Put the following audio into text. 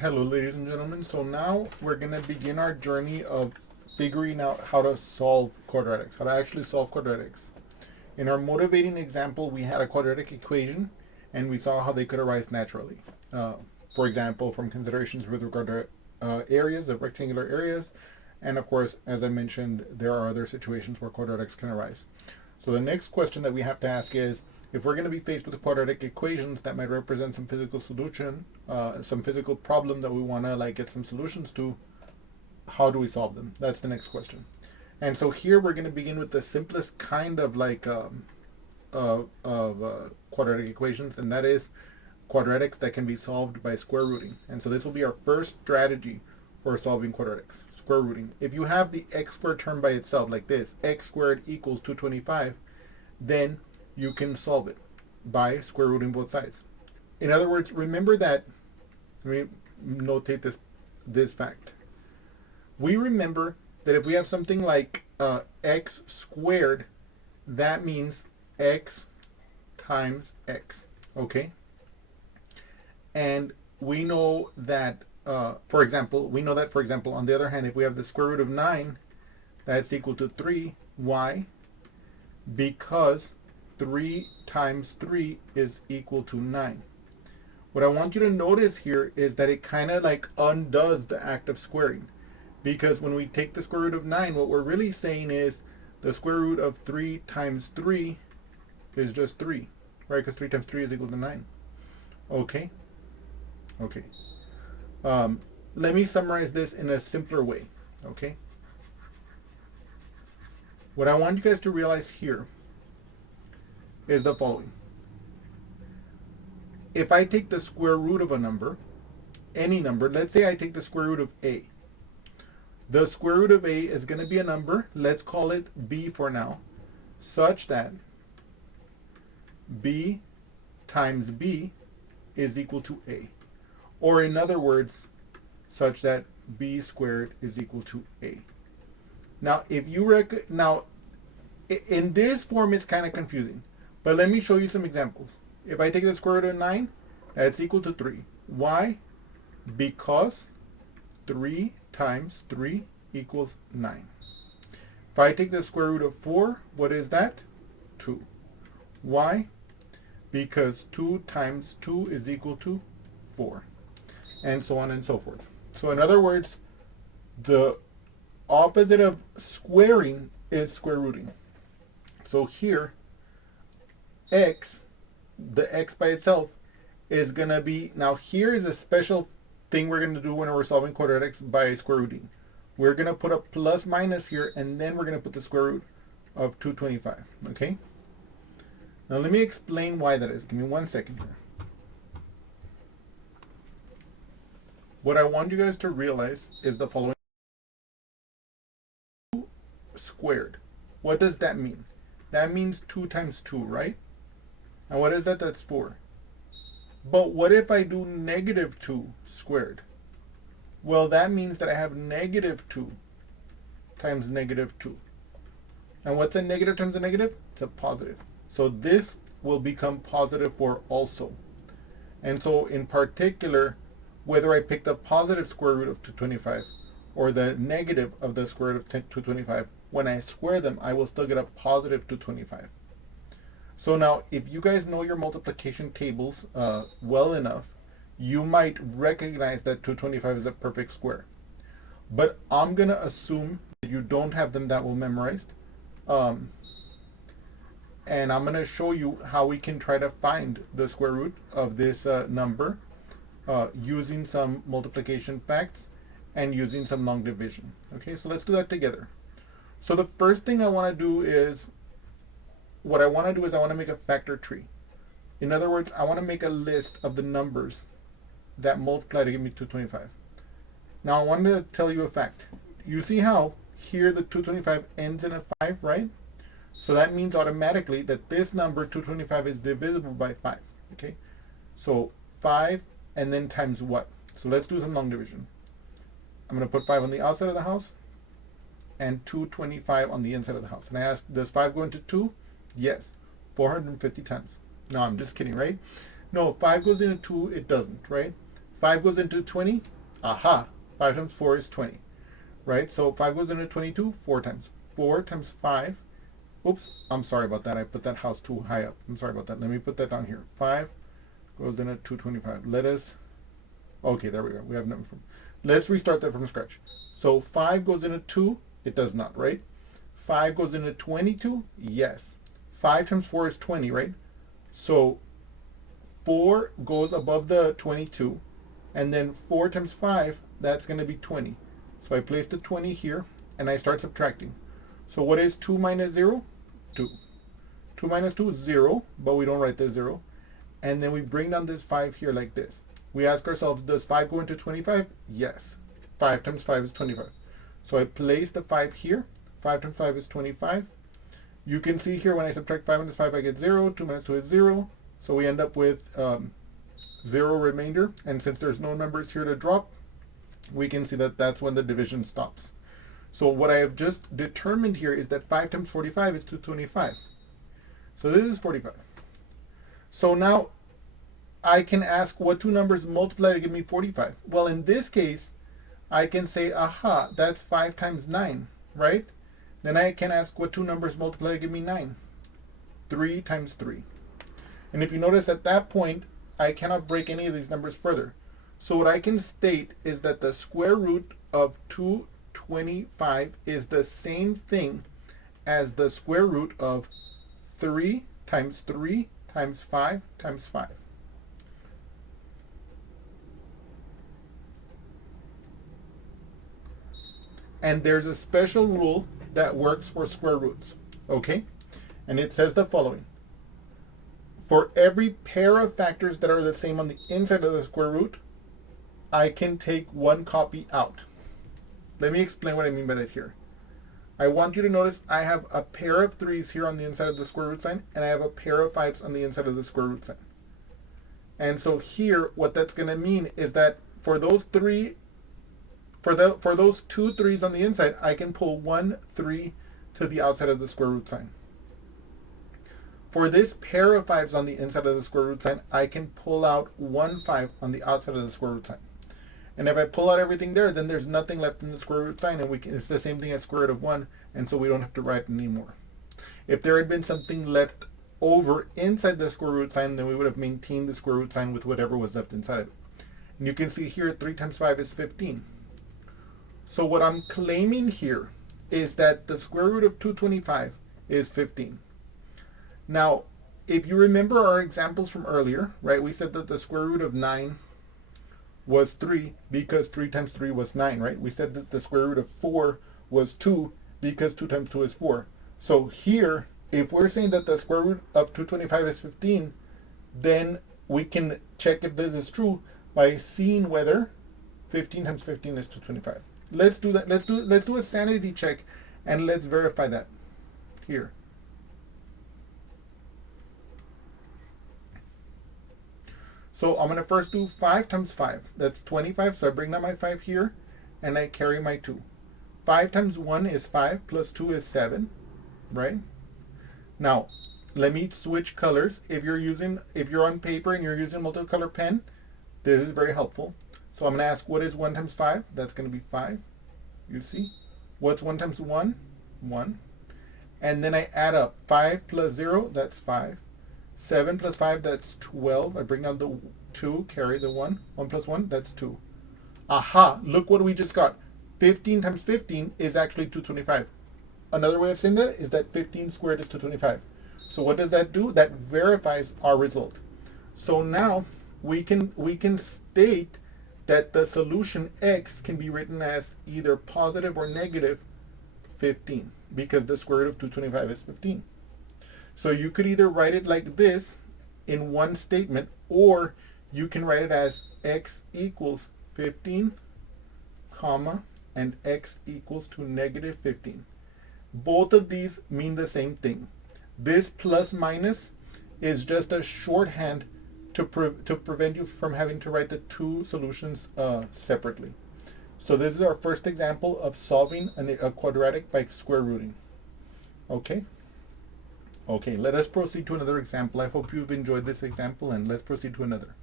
Hello, ladies and gentlemen. So now we're going to begin our journey of figuring out how to solve quadratics, how to actually solve quadratics. In our motivating example, we had a quadratic equation, and we saw how they could arise naturally. For example, from considerations with regard to areas of rectangular areas, and of course, as I mentioned, there are other situations where quadratics can arise. So the next question that we have to ask is, if we're going to be faced with quadratic equations that might represent some physical solution, some physical problem that we want to get some solutions to, how do we solve them? That's the next question. And so here we're going to begin with the simplest kind of quadratic equations, and that is quadratics that can be solved by square rooting. And so this will be our first strategy for solving quadratics, square rooting. If you have the x squared term by itself like this, x squared equals 225, then you can solve it by square rooting both sides. In other words, remember that, let me notate this fact. We remember that if we have something like x squared, that means x times x, okay? And we know that, for example, on the other hand, if we have the square root of 9, that's equal to 3. Why? Because 3 times 3 is equal to 9. What I want you to notice here is that it kind of undoes the act of squaring. Because when we take the square root of 9, what we're really saying is the square root of 3 times 3 is just 3. Right? Because 3 times 3 is equal to 9. Okay? Okay. Let me summarize this in a simpler way. Okay? What I want you guys to realize here is the following. If I take the square root of a number, any number, let's say I take the square root of a. The square root of a is going to be a number, let's call it b for now, such that b times b is equal to a. Or in other words, such that b squared is equal to a. Now, if you in this form, it's kind of confusing. But let me show you some examples. If I take the square root of 9, that's equal to 3. Why? Because 3 times 3 equals 9. If I take the square root of 4, what is that? 2. Why? Because 2 times 2 is equal to 4. And so on and so forth. So in other words, the opposite of squaring is square rooting. So here, x, the x by itself, is going to be, now here is a special thing we're going to do when we're solving quadratics by square rooting. We're going to put a plus minus here, and then we're going to put the square root of 225, okay? Now let me explain why that is. Give me 1 second here. What I want you guys to realize is the following. Squared. What does that mean? That means 2 times 2, right? And what is that? That's 4. But what if I do negative 2 squared? Well, that means that I have negative 2 times negative 2. And what's a negative times a negative? It's a positive. So this will become positive 4 also. And so in particular, whether I pick the positive square root of 225 or the negative of the square root of 225, when I square them, I will still get a positive 225. So now, if you guys know your multiplication tables well enough, you might recognize that 225 is a perfect square. But I'm going to assume that you don't have them that well memorized. And I'm going to show you how we can try to find the square root of this number using some multiplication facts and using some long division. Okay, so let's do that together. So the first thing I want to do is, I want to make a factor tree. In other words, I want to make a list of the numbers that multiply to give me 225. Now I want to tell you a fact. You see how here the 225 ends in a 5, right? So that means automatically that this number 225 is divisible by 5. Okay, so 5 and then times what? So let's do some long division. I'm going to put 5 on the outside of the house and 225 on the inside of the house. And I ask, does 5 go into 2? Yes, 450 times. No, I'm just kidding, right? No, 5 goes into 2, it doesn't, right? 5 goes into 20. Aha, 5 times 4 is 20, right? So 5 goes into 22 4 times. 4 times 5. Oops, I'm sorry about that. I put that house too high up. I'm sorry about that. Let me put that down here. 5 goes into 225. Let us, okay, there we go. We have nothing from, let's restart that from scratch. So 5 goes into 2. It does not, right? 5 goes into 22. Yes. 5 times 4 is 20, right? So 4 goes above the 22. And then 4 times 5, that's going to be 20. So I place the 20 here, and I start subtracting. So what is 2 minus 0? 2. 2 minus 2 is 0, but we don't write the 0. And then we bring down this 5 here like this. We ask ourselves, does 5 go into 25? Yes. 5 times 5 is 25. So I place the 5 here. 5 times 5 is 25. You can see here when I subtract 5 minus 5, I get 0. 2 minus 2 is 0. So we end up with 0 remainder. And since there's no numbers here to drop, we can see that that's when the division stops. So what I have just determined here is that 5 times 45 is 225. So this is 45. So now I can ask what two numbers multiply to give me 45. Well, in this case, I can say, aha, that's 5 times 9, right? Then I can ask what two numbers multiply to give me 9. 3 times 3. And if you notice at that point, I cannot break any of these numbers further. So what I can state is that the square root of 225 is the same thing as the square root of 3 times 3 times 5 times 5. And there's a special rule that works for square roots, okay? And it says the following. For every pair of factors that are the same on the inside of the square root, I can take one copy out. Let me explain what I mean by that here. I want you to notice I have a pair of 3's here on the inside of the square root sign, and I have a pair of 5's on the inside of the square root sign. And so here, what that's going to mean is that for those three, for those 2 3's on the inside, I can pull 1 3 to the outside of the square root sign. For this pair of 5's on the inside of the square root sign, I can pull out 1 5 on the outside of the square root sign. And if I pull out everything there, then there's nothing left in the square root sign, and it's the same thing as square root of 1, and so we don't have to write it anymore. If there had been something left over inside the square root sign, then we would have maintained the square root sign with whatever was left inside of it. And you can see here 3 times 5 is 15. So what I'm claiming here is that the square root of 225 is 15. Now, if you remember our examples from earlier, right, we said that the square root of 9 was 3 because 3 times 3 was 9, right? We said that the square root of 4 was 2 because 2 times 2 is 4. So here, if we're saying that the square root of 225 is 15, then we can check if this is true by seeing whether 15 times 15 is 225. Let's do that. Let's do a sanity check, and let's verify that here. So I'm going to first do 5 times 5. That's 25. So I bring down my 5 here, and I carry my 2. 5 times 1 is 5, plus 2 is 7, right? Now, let me switch colors. If you're on paper and you're using multicolor pen, this is very helpful. So I'm going to ask, what is 1 times 5? That's going to be 5. You see? What's 1 times 1? 1. And then I add up. 5 plus 0, that's 5. 7 plus 5, that's 12. I bring down the 2, carry the 1. 1 plus 1, that's 2. Aha! Look what we just got. 15 times 15 is actually 225. Another way of saying that is that 15 squared is 225. So what does that do? That verifies our result. So now we can state that the solution x can be written as either positive or negative 15 because the square root of 225 is 15. So you could either write it like this in one statement, or you can write it as x equals 15, comma, and x equals to negative 15. Both of these mean the same thing. This plus minus is just a shorthand to prevent you from having to write the two solutions separately. So this is our first example of solving a quadratic by square rooting. Okay? Okay, let us proceed to another example. I hope you've enjoyed this example, and let's proceed to another.